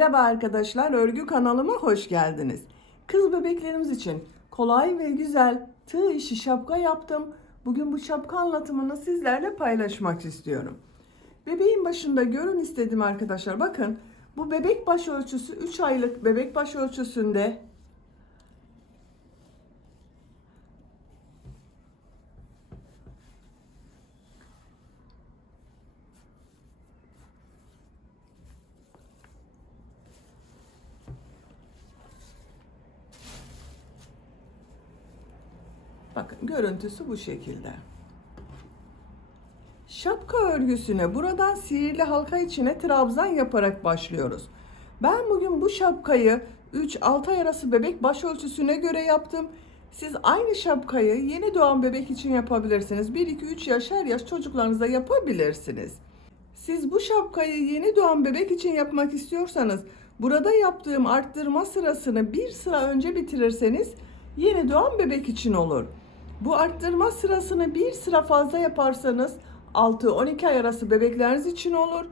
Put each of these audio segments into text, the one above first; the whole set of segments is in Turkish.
Merhaba arkadaşlar, örgü kanalıma hoş geldiniz. Kız bebeklerimiz için kolay ve güzel tığ işi şapka yaptım. Bugün bu şapka anlatımını sizlerle paylaşmak istiyorum. Bebeğin başında görün istedim arkadaşlar. Bakın bu bebek baş ölçüsü 3 aylık bebek baş ölçüsünde. Bakın görüntüsü bu şekilde. Şapka örgüsüne buradan sihirli halka içine trabzan yaparak başlıyoruz. Ben bugün bu şapkayı 3-6 ay arası bebek baş ölçüsüne göre yaptım. Siz aynı şapkayı yeni doğan bebek için yapabilirsiniz. 1-2-3 yaş her yaş çocuklarınıza yapabilirsiniz. Siz bu şapkayı yeni doğan bebek için yapmak istiyorsanız burada yaptığım arttırma sırasını bir sıra önce bitirirseniz yeni doğan bebek için olur. Bu arttırma sırasını bir sıra fazla yaparsanız 6-12 ay arası bebekleriniz için olur.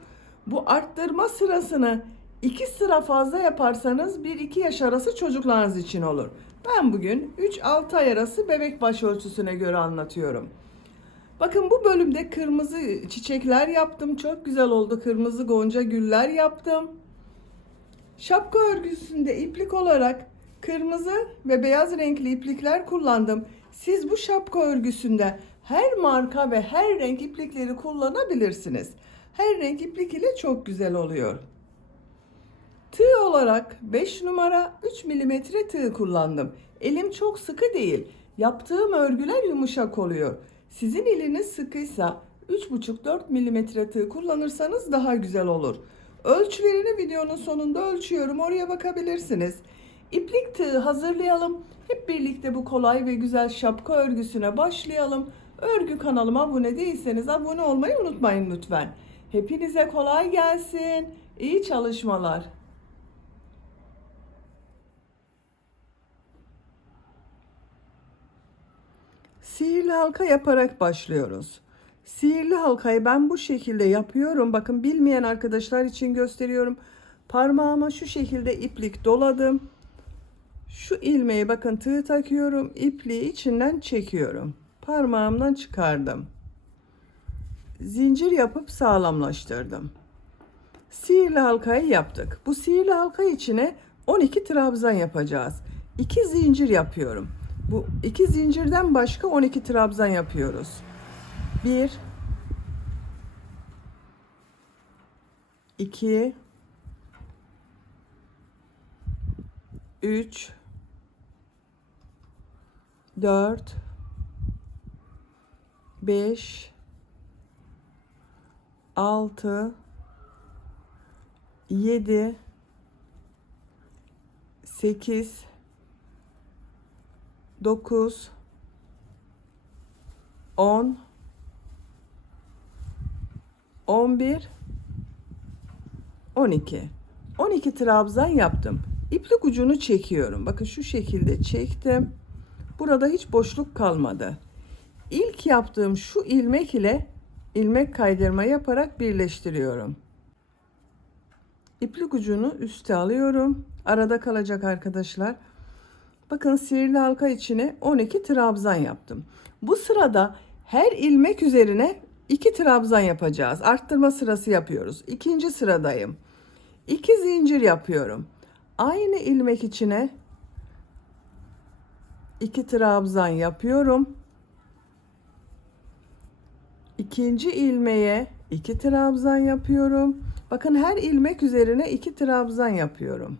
Bu arttırma sırasını 2 sıra fazla yaparsanız 1-2 yaş arası çocuklarınız için olur. Ben bugün 3-6 ay arası bebek başörtüsüne göre anlatıyorum. Bakın bu bölümde kırmızı çiçekler yaptım. Çok güzel oldu. Kırmızı gonca güller yaptım. Şapka örgüsünde iplik olarak kırmızı ve beyaz renkli iplikler kullandım. Siz bu şapka örgüsünde her marka ve her renk iplikleri kullanabilirsiniz. Her renk iplik ile çok güzel oluyor. Tığ olarak 5 numara 3 milimetre tığ kullandım. Elim çok sıkı değil. Yaptığım örgüler yumuşak oluyor. Sizin eliniz sıkıysa 3,5-4 milimetre tığ kullanırsanız daha güzel olur. Ölçülerini videonun sonunda ölçüyorum. Oraya bakabilirsiniz. İplik tığı hazırlayalım. Hep birlikte bu kolay ve güzel şapka örgüsüne başlayalım. Örgü kanalıma abone değilseniz abone olmayı unutmayın lütfen. Hepinize kolay gelsin. İyi çalışmalar. Sihirli halka yaparak başlıyoruz. Sihirli halkayı ben bu şekilde yapıyorum. Bakın bilmeyen arkadaşlar için gösteriyorum. Parmağıma şu şekilde iplik doladım. Şu ilmeği bakın tığ takıyorum. İpliği içinden çekiyorum. Parmağımdan çıkardım. Zincir yapıp sağlamlaştırdım. Sihirli halkayı yaptık. Bu sihirli halka içine 12 trabzan yapacağız. 2 zincir yapıyorum. Bu 2 zincirden başka 12 trabzan yapıyoruz. 1 2 3 4 5 6 7 8 9 10 11 12 trabzan yaptım. İplik ucunu çekiyorum. Bakın şu şekilde çektim. Burada hiç boşluk kalmadı. İlk yaptığım şu ilmek ile ilmek kaydırma yaparak birleştiriyorum. İplik ucunu üste alıyorum. Arada kalacak arkadaşlar. Bakın sihirli halka içine 12 trabzan yaptım. Bu sırada her ilmek üzerine 2 trabzan yapacağız. Arttırma sırası yapıyoruz. İkinci sıradayım. 2 zincir yapıyorum. Aynı ilmek içine 2 trabzan yapıyorum. İkinci ilmeğe 2 trabzan yapıyorum. Bakın her ilmek üzerine 2 trabzan yapıyorum.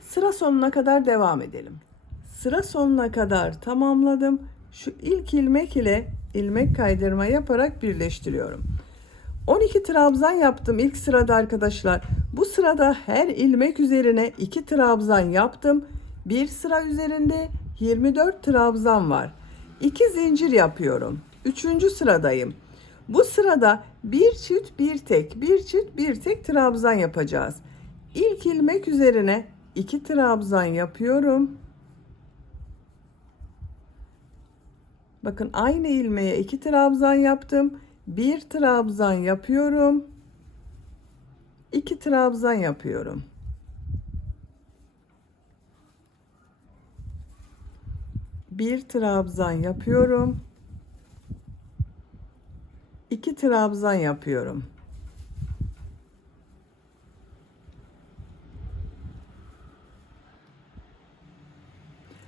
Sıra sonuna kadar devam edelim. Sıra sonuna kadar tamamladım. Şu ilk ilmek ile ilmek kaydırma yaparak birleştiriyorum. 12 trabzan yaptım ilk sırada arkadaşlar. Bu sırada her ilmek üzerine 2 trabzan yaptım. Bir sıra üzerinde 24 trabzan var. 2 zincir yapıyorum. 3. sıradayım. Bu sırada bir çift bir tek, bir çift bir tek trabzan yapacağız. İlk ilmek üzerine 2 trabzan yapıyorum. Bakın aynı ilmeğe 2 trabzan yaptım. 1 trabzan yapıyorum. 2 trabzan yapıyorum. 1 trabzan yapıyorum. 2 trabzan yapıyorum.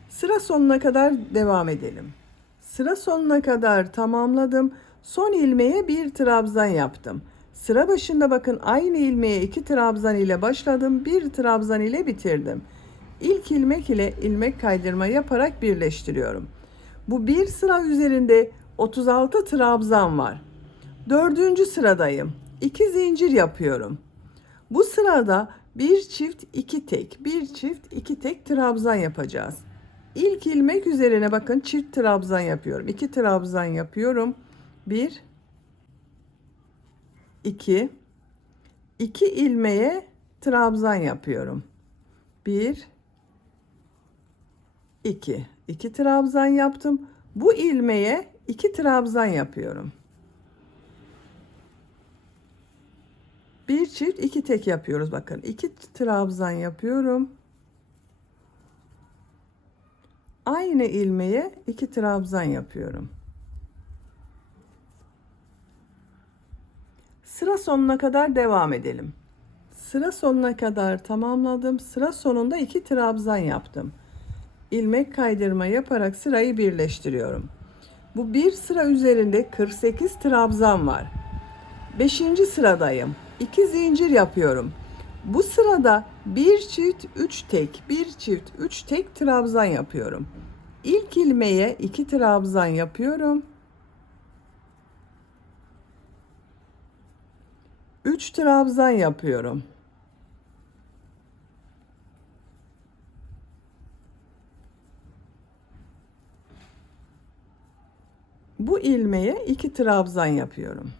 Sıra sonuna kadar devam edelim. Sıra sonuna kadar tamamladım. Son ilmeğe 1 trabzan yaptım. Sıra başında bakın aynı ilmeğe 2 trabzan ile başladım. 1 trabzan ile bitirdim. İlk ilmek ile ilmek kaydırma yaparak birleştiriyorum. Bu bir sıra üzerinde 36 trabzan var. 4. sıradayım. 2 zincir yapıyorum. Bu sırada bir çift 2 tek, bir çift 2 tek trabzan yapacağız. İlk ilmek üzerine bakın çift trabzan yapıyorum. 2 trabzan yapıyorum. 1 2 2 ilmeğe trabzan yapıyorum. 1 2 2 trabzan yaptım. Bu ilmeğe 2 trabzan yapıyorum. Bir çift 2 tek yapıyoruz bakın. 2 trabzan yapıyorum. Aynı ilmeğe 2 trabzan yapıyorum. Sıra sonuna kadar devam edelim. Sıra sonuna kadar tamamladım. Sıra sonunda 2 trabzan yaptım. İlmek kaydırma yaparak sırayı birleştiriyorum. Bu bir sıra üzerinde 48 trabzan var. 5. sıradayım. 2 zincir yapıyorum. Bu sırada bir çift 3 tek, bir çift 3 tek trabzan yapıyorum. İlk ilmeğe 2 trabzan yapıyorum. 3 trabzan yapıyorum. Bu ilmeğe 2 trabzan yapıyorum.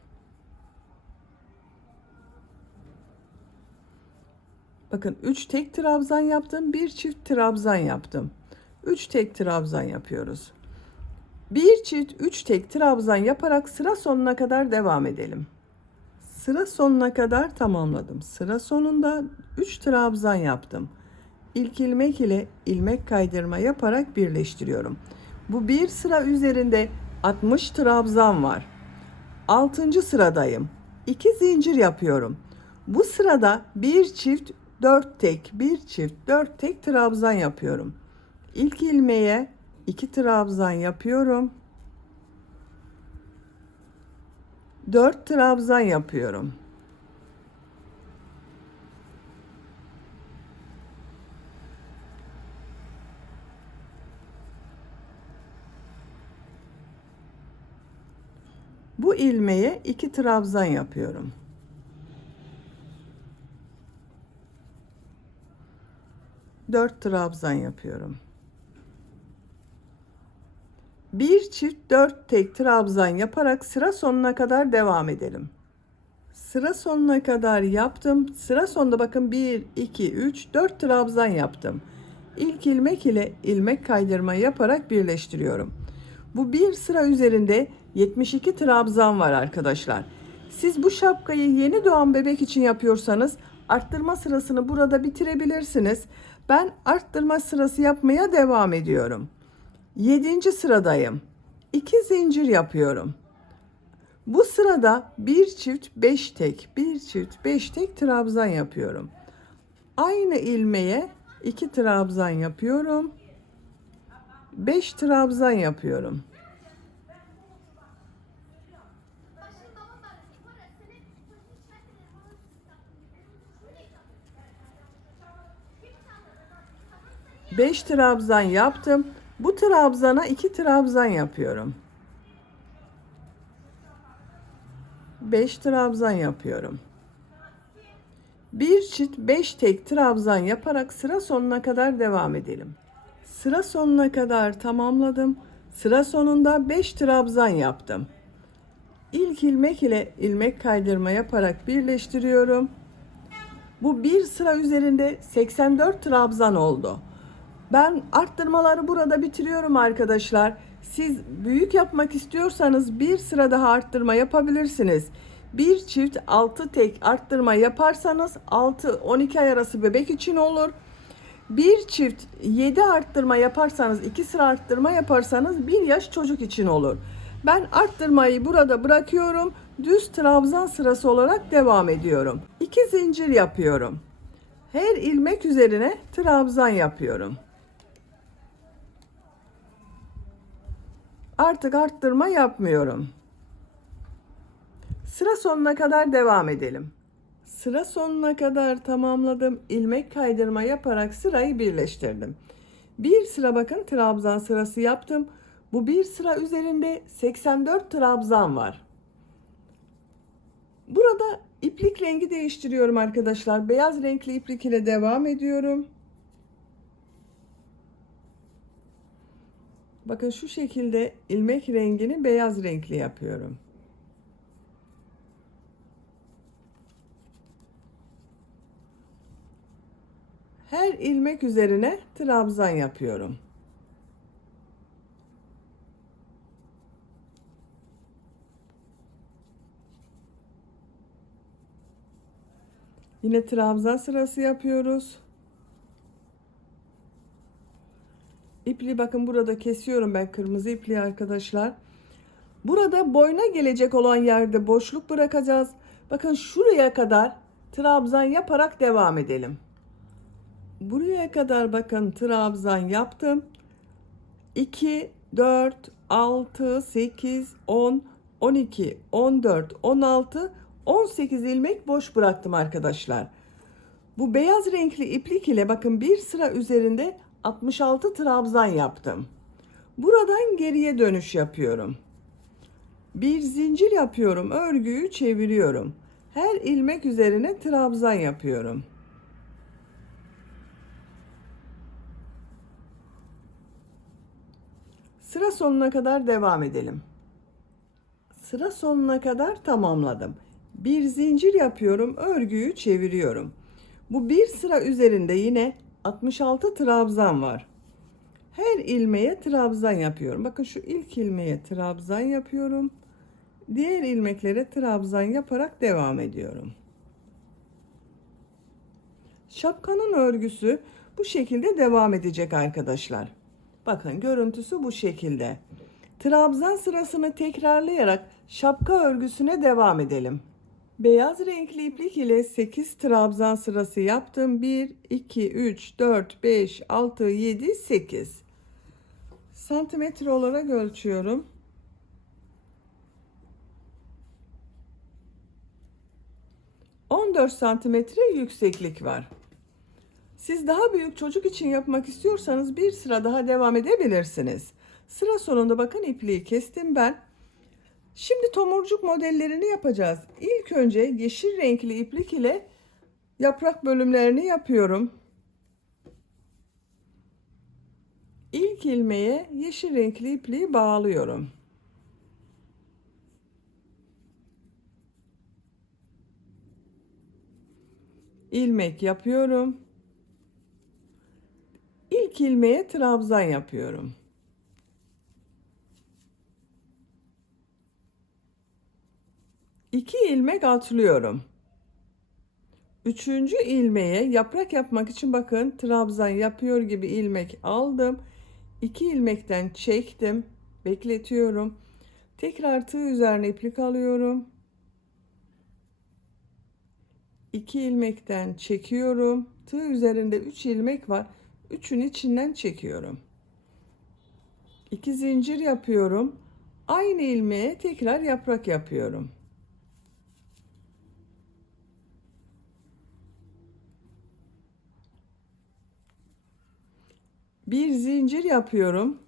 Bakın 3 tek trabzan yaptım, bir çift trabzan yaptım. 3 tek trabzan yapıyoruz. Bir çift 3 tek trabzan yaparak sıra sonuna kadar devam edelim. Sıra sonuna kadar tamamladım. Sıra sonunda 3 trabzan yaptım. İlk ilmek ile ilmek kaydırma yaparak birleştiriyorum. Bu bir sıra üzerinde 60 trabzan var. 6. sıradayım. 2 zincir yapıyorum. Bu sırada bir çift 4 tek, bir çift 4 tek trabzan yapıyorum. İlk ilmeğe 2 trabzan yapıyorum. 4 trabzan yapıyorum. Bu ilmeğe 2 trabzan yapıyorum. Dört trabzan yapıyorum. Bir çift 4 tek trabzan yaparak sıra sonuna kadar devam edelim. Sıra sonuna kadar yaptım. Sıra sonunda bakın 1 2 3 4 trabzan yaptım. İlk ilmek ile ilmek kaydırma yaparak birleştiriyorum. Bu bir sıra üzerinde 72 trabzan var arkadaşlar. Siz bu şapkayı yeni doğan bebek için yapıyorsanız arttırma sırasını burada bitirebilirsiniz. Ben arttırma sırası yapmaya devam ediyorum. 7. sıradayım. 2 zincir yapıyorum. Bu sırada bir çift 5 tek, bir çift 5 tek trabzan yapıyorum. Aynı ilmeğe 2 trabzan yapıyorum. 5 trabzan yapıyorum. Beş trabzan yaptım. Bu trabzana 2 trabzan yapıyorum. 5 trabzan yapıyorum. Bir çift 5 tek trabzan yaparak sıra sonuna kadar devam edelim. Sıra sonuna kadar tamamladım. Sıra sonunda 5 trabzan yaptım. İlk ilmek ile ilmek kaydırma yaparak birleştiriyorum. Bu bir sıra üzerinde 84 trabzan oldu. Ben arttırmaları burada bitiriyorum arkadaşlar. Siz büyük yapmak istiyorsanız bir sıra daha arttırma yapabilirsiniz. Bir çift 6 tek arttırma yaparsanız 6-12 ay arası bebek için olur. Bir çift 7 arttırma yaparsanız, 2 sıra arttırma yaparsanız 1 yaş çocuk için olur. Ben arttırmayı burada bırakıyorum. Düz trabzan sırası olarak devam ediyorum. 2 zincir yapıyorum. Her ilmek üzerine trabzan yapıyorum. Artık arttırma yapmıyorum. Sıra sonuna kadar devam edelim. Sıra sonuna kadar tamamladım. İlmek kaydırma yaparak sırayı birleştirdim. Bir sıra bakın trabzan sırası yaptım. Bu bir sıra üzerinde 84 trabzan var. Burada iplik rengi değiştiriyorum arkadaşlar. Beyaz renkli iplik ile devam ediyorum. Bakın şu şekilde ilmek rengini beyaz renkli yapıyorum. Her ilmek üzerine trabzan yapıyorum. Yine trabzan sırası yapıyoruz. İpliği bakın burada kesiyorum ben kırmızı ipliği arkadaşlar. Burada boyuna gelecek olan yerde boşluk bırakacağız. Bakın şuraya kadar trabzan yaparak devam edelim. Buraya kadar bakın trabzan yaptım. 2, 4, 6, 8, 10, 12, 14, 16, 18 ilmek boş bıraktım arkadaşlar. Bu beyaz renkli iplik ile bakın bir sıra üzerinde 66 trabzan yaptım. Buradan geriye dönüş yapıyorum. Bir zincir yapıyorum, örgüyü çeviriyorum. Her ilmek üzerine trabzan yapıyorum. Sıra sonuna kadar devam edelim. Sıra sonuna kadar tamamladım. Bir zincir yapıyorum, örgüyü çeviriyorum. Bu bir sıra üzerinde yine 66 trabzan var. Her ilmeğe trabzan yapıyorum. Bakın şu ilk ilmeğe trabzan yapıyorum. Diğer ilmeklere trabzan yaparak devam ediyorum. Şapkanın örgüsü bu şekilde devam edecek arkadaşlar. Bakın görüntüsü bu şekilde. Trabzan sırasını tekrarlayarak şapka örgüsüne devam edelim. Beyaz renkli iplik ile 8 trabzan sırası yaptım. 1, 2, 3, 4, 5, 6, 7, 8. Santimetre olarak ölçüyorum. 14 santimetre yükseklik var. Siz daha büyük çocuk için yapmak istiyorsanız bir sıra daha devam edebilirsiniz. Sıra sonunda bakın ipliği kestim ben. Şimdi tomurcuk modellerini yapacağız. İlk önce yeşil renkli iplik ile yaprak bölümlerini yapıyorum. İlk ilmeğe yeşil renkli ipliği bağlıyorum. İlmek yapıyorum. İlk ilmeğe trabzan yapıyorum. İki ilmek atlıyorum. Üçüncü ilmeğe yaprak yapmak için bakın trabzan yapıyor gibi ilmek aldım. İki ilmekten çektim. Bekletiyorum. Tekrar tığ üzerine iplik alıyorum. İki ilmekten çekiyorum. Tığ üzerinde 3 ilmek var. Üçün içinden çekiyorum. 2 zincir yapıyorum. Aynı ilmeğe tekrar yaprak yapıyorum. Bir zincir yapıyorum.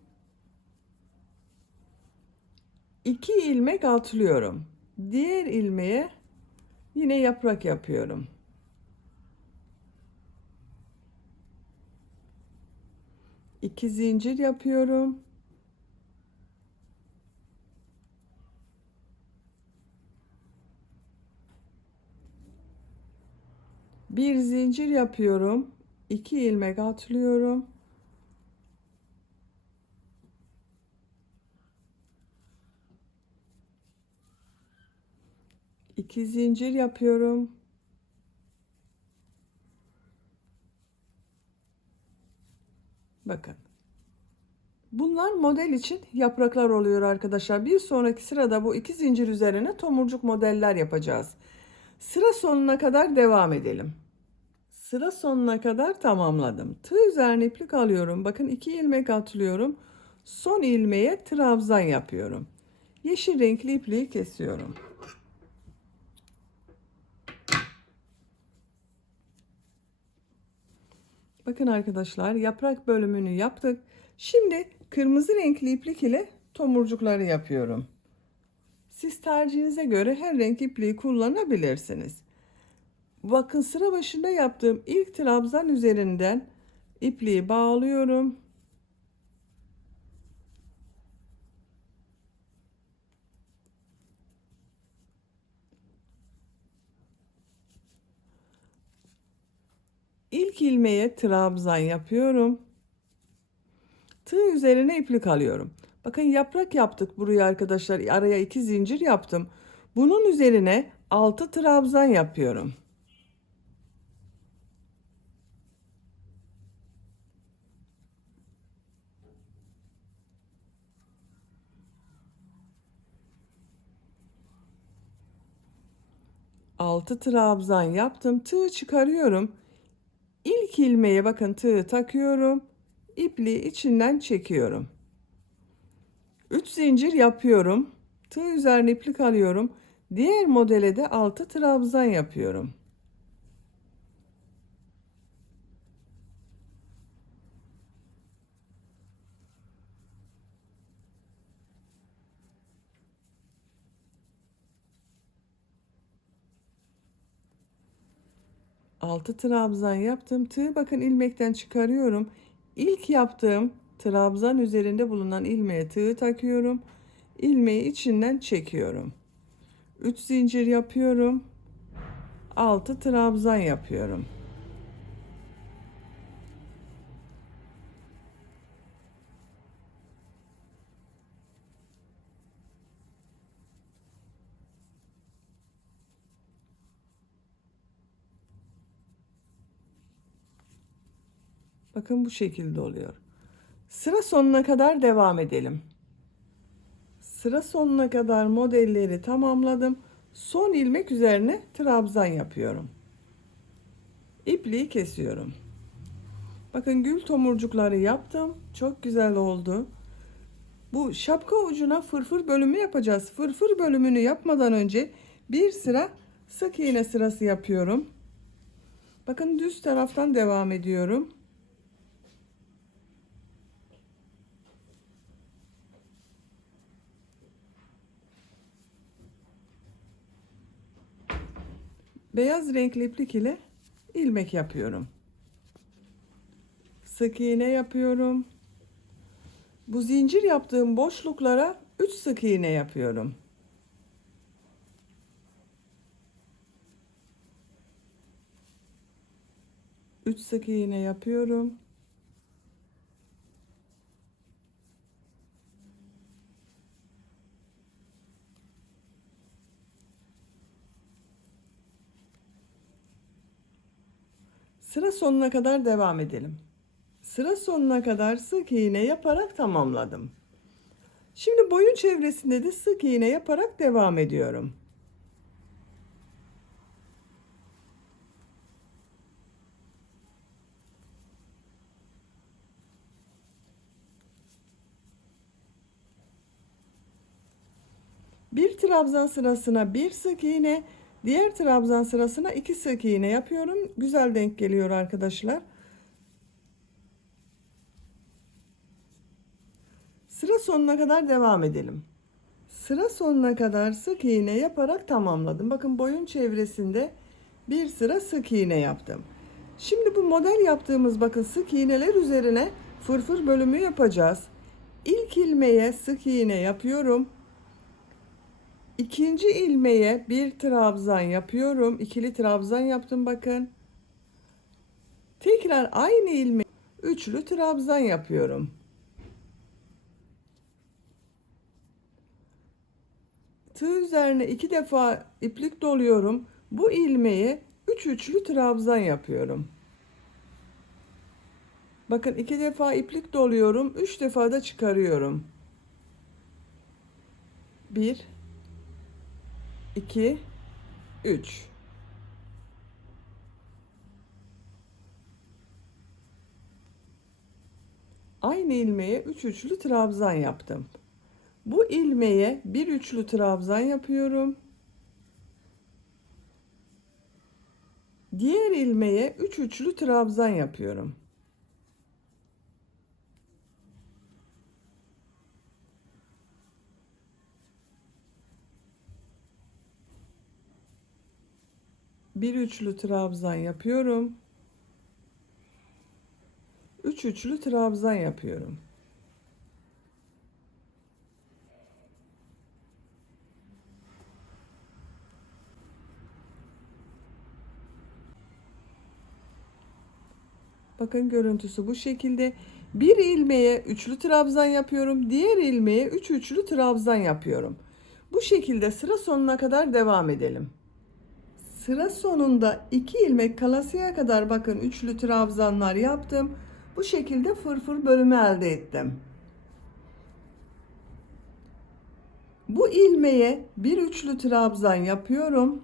2 ilmek atlıyorum. Diğer ilmeğe yine yaprak yapıyorum. İki zincir yapıyorum. Bir Bir zincir yapıyorum. 2 ilmek atlıyorum. İki zincir yapıyorum. Bakın. Bunlar model için yapraklar oluyor arkadaşlar. Bir sonraki sırada bu iki zincir üzerine tomurcuk modeller yapacağız. Sıra sonuna kadar devam edelim. Sıra sonuna kadar tamamladım. Tığ üzerine iplik alıyorum. Bakın 2 ilmek atlıyorum. Son ilmeğe trabzan yapıyorum. Yeşil renkli ipliği kesiyorum. Bakın arkadaşlar, yaprak bölümünü yaptık. Şimdi kırmızı renkli iplik ile tomurcukları yapıyorum. Siz tercihinize göre her renk ipliği kullanabilirsiniz. Bakın sıra başında yaptığım ilk trabzan üzerinden ipliği bağlıyorum. İlk ilmeğe trabzan yapıyorum. Tığ üzerine iplik alıyorum. Bakın yaprak yaptık buraya arkadaşlar. Araya 2 zincir yaptım. Bunun üzerine 6 trabzan yapıyorum. Altı trabzan yaptım. Tığ çıkarıyorum. İlk ilmeğe bakın tığı takıyorum. İpliği içinden çekiyorum. 3 zincir yapıyorum. Tığ üzerine iplik alıyorum. Diğer modele de 6 trabzan yapıyorum. Altı trabzan yaptım. Tığı bakın ilmekten çıkarıyorum. İlk yaptığım trabzan üzerinde bulunan ilmeğe tığı takıyorum. İlmeği içinden çekiyorum. 3 zincir yapıyorum. 6 trabzan yapıyorum. Bakın bu şekilde oluyor. Sıra sonuna kadar devam edelim. Sıra sonuna kadar modelleri tamamladım. Son ilmek üzerine trabzan yapıyorum. İpliği kesiyorum. Bakın gül tomurcukları yaptım. Çok güzel oldu. Bu şapka ucuna fırfır bölümü yapacağız. Fırfır bölümünü yapmadan önce bir sıra sık iğne sırası yapıyorum. Bakın düz taraftan devam ediyorum. Beyaz renkli iplik ile ilmek yapıyorum. Sık iğne yapıyorum. Bu zincir yaptığım boşluklara 3 sık iğne yapıyorum. Üç sık iğne yapıyorum. Sıra sonuna kadar devam edelim. Sıra sonuna kadar sık iğne yaparak tamamladım. Şimdi boyun çevresinde de sık iğne yaparak devam ediyorum. Bir trabzan sırasına bir sık iğne, diğer trabzan sırasına 2 sık iğne yapıyorum. Güzel denk geliyor arkadaşlar. Sıra sonuna kadar devam edelim. Sıra sonuna kadar sık iğne yaparak tamamladım. Bakın boyun çevresinde bir sıra sık iğne yaptım. Şimdi bu model yaptığımız bakın sık iğneler üzerine fırfır bölümü yapacağız. İlk ilmeğe sık iğne yapıyorum. İkinci ilmeğe bir trabzan yapıyorum. İkili trabzan yaptım bakın. Tekrar aynı ilmeği üçlü trabzan yapıyorum. Tığ üzerine 2 defa iplik doluyorum. Bu ilmeğe 3 üçlü trabzan yapıyorum. Bakın 2 defa iplik doluyorum, 3 defa da çıkarıyorum. 1 2 3. Aynı ilmeğe 3 üçlü trabzan yaptım. Bu ilmeğe bir üçlü trabzan yapıyorum. Diğer ilmeğe 3 üçlü trabzan yapıyorum. Bir üçlü trabzan yapıyorum. 3 üçlü trabzan yapıyorum. Bakın görüntüsü bu şekilde. Bir ilmeğe üçlü trabzan yapıyorum. Diğer ilmeğe 3 üçlü trabzan yapıyorum. Bu şekilde sıra sonuna kadar devam edelim. Sıra sonunda 2 ilmek kalasıya kadar bakın üçlü trabzanlar yaptım. Bu şekilde fırfır bölümü elde ettim. Bu ilmeğe bir üçlü trabzan yapıyorum.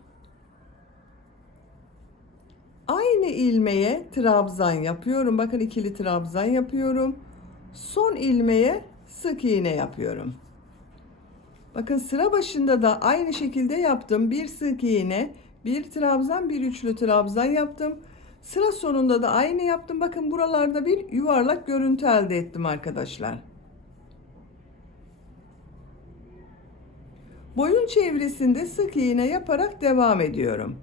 Aynı ilmeğe trabzan yapıyorum. Bakın ikili trabzan yapıyorum. Son ilmeğe sık iğne yapıyorum. Bakın sıra başında da aynı şekilde yaptım. Bir sık iğne, bir trabzan, bir üçlü trabzan yaptım. Sıra sonunda da aynı yaptım. Bakın buralarda bir yuvarlak görüntü elde ettim arkadaşlar. Boyun çevresinde sık iğne yaparak devam ediyorum.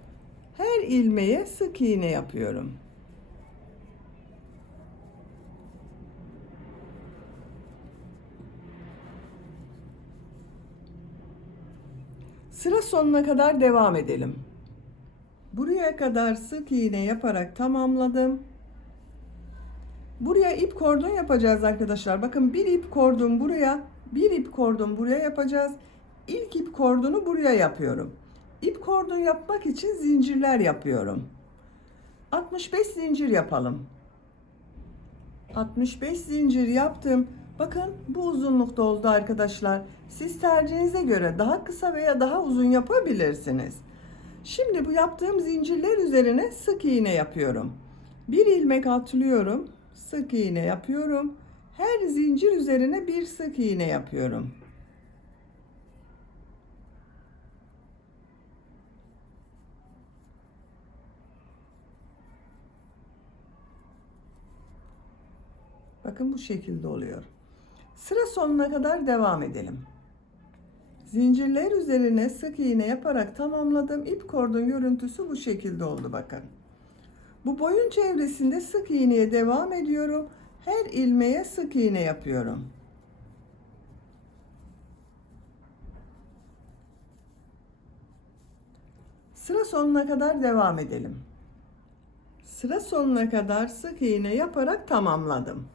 Her ilmeğe sık iğne yapıyorum. Sıra sonuna kadar devam edelim. Buraya kadar sık iğne yaparak tamamladım. Buraya ip kordon yapacağız arkadaşlar. Bakın bir ip kordon buraya, bir ip kordon buraya yapacağız. İlk ip kordonu buraya yapıyorum. İp kordon yapmak için zincirler yapıyorum. 65 zincir yapalım. 65 zincir yaptım. Bakın bu uzunlukta oldu arkadaşlar. Siz tercihinize göre daha kısa veya daha uzun yapabilirsiniz. Şimdi bu yaptığım zincirler üzerine sık iğne yapıyorum. Bir ilmek atlıyorum. Sık iğne yapıyorum. Her zincir üzerine bir sık iğne yapıyorum. Bakın bu şekilde oluyor. Sıra sonuna kadar devam edelim. Zincirler üzerine sık iğne yaparak tamamladım. İp kordon görüntüsü bu şekilde oldu bakın. Bu boyun çevresinde sık iğneye devam ediyorum. Her ilmeğe sık iğne yapıyorum. Sıra sonuna kadar devam edelim. Sıra sonuna kadar sık iğne yaparak tamamladım.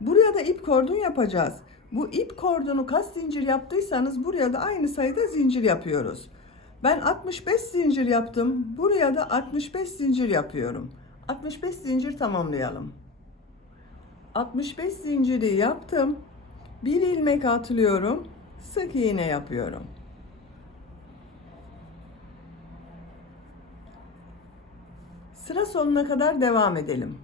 Buraya da ip kordon yapacağız. Bu ip kordonu kaç zincir yaptıysanız buraya da aynı sayıda zincir yapıyoruz. Ben 65 zincir yaptım. Buraya da 65 zincir yapıyorum. 65 zincir tamamlayalım. 65 zinciri yaptım. Bir ilmek atlıyorum. Sık iğne yapıyorum. Sıra sonuna kadar devam edelim.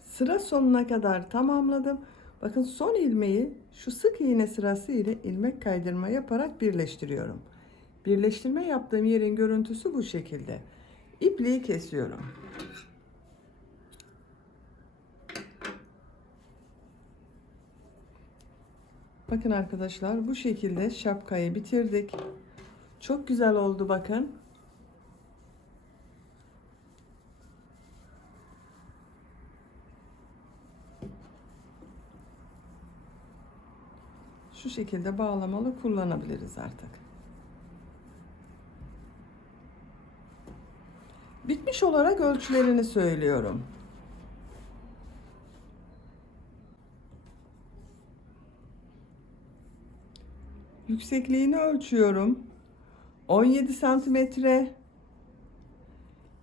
Sıra sonuna kadar tamamladım. Bakın son ilmeği şu sık iğne sırası ile ilmek kaydırma yaparak birleştiriyorum. Birleştirme yaptığım yerin görüntüsü bu şekilde. İpliği kesiyorum. Bakın arkadaşlar bu şekilde şapkayı bitirdik. Çok güzel oldu bakın. Şu şekilde bağlamalı kullanabiliriz artık. Bitmiş olarak ölçülerini söylüyorum. Yüksekliğini ölçüyorum. 17 santimetre.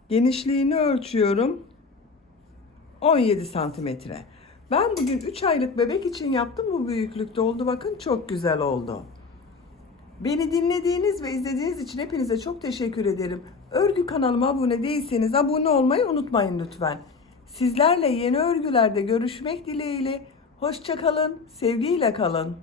Genişliğini ölçüyorum. 17 santimetre. Ben bugün 3 aylık bebek için yaptım. Bu büyüklükte oldu. Bakın çok güzel oldu. Beni dinlediğiniz ve izlediğiniz için hepinize çok teşekkür ederim. Örgü kanalıma abone değilseniz abone olmayı unutmayın lütfen. Sizlerle yeni örgülerde görüşmek dileğiyle. Hoşça kalın, sevgiyle kalın.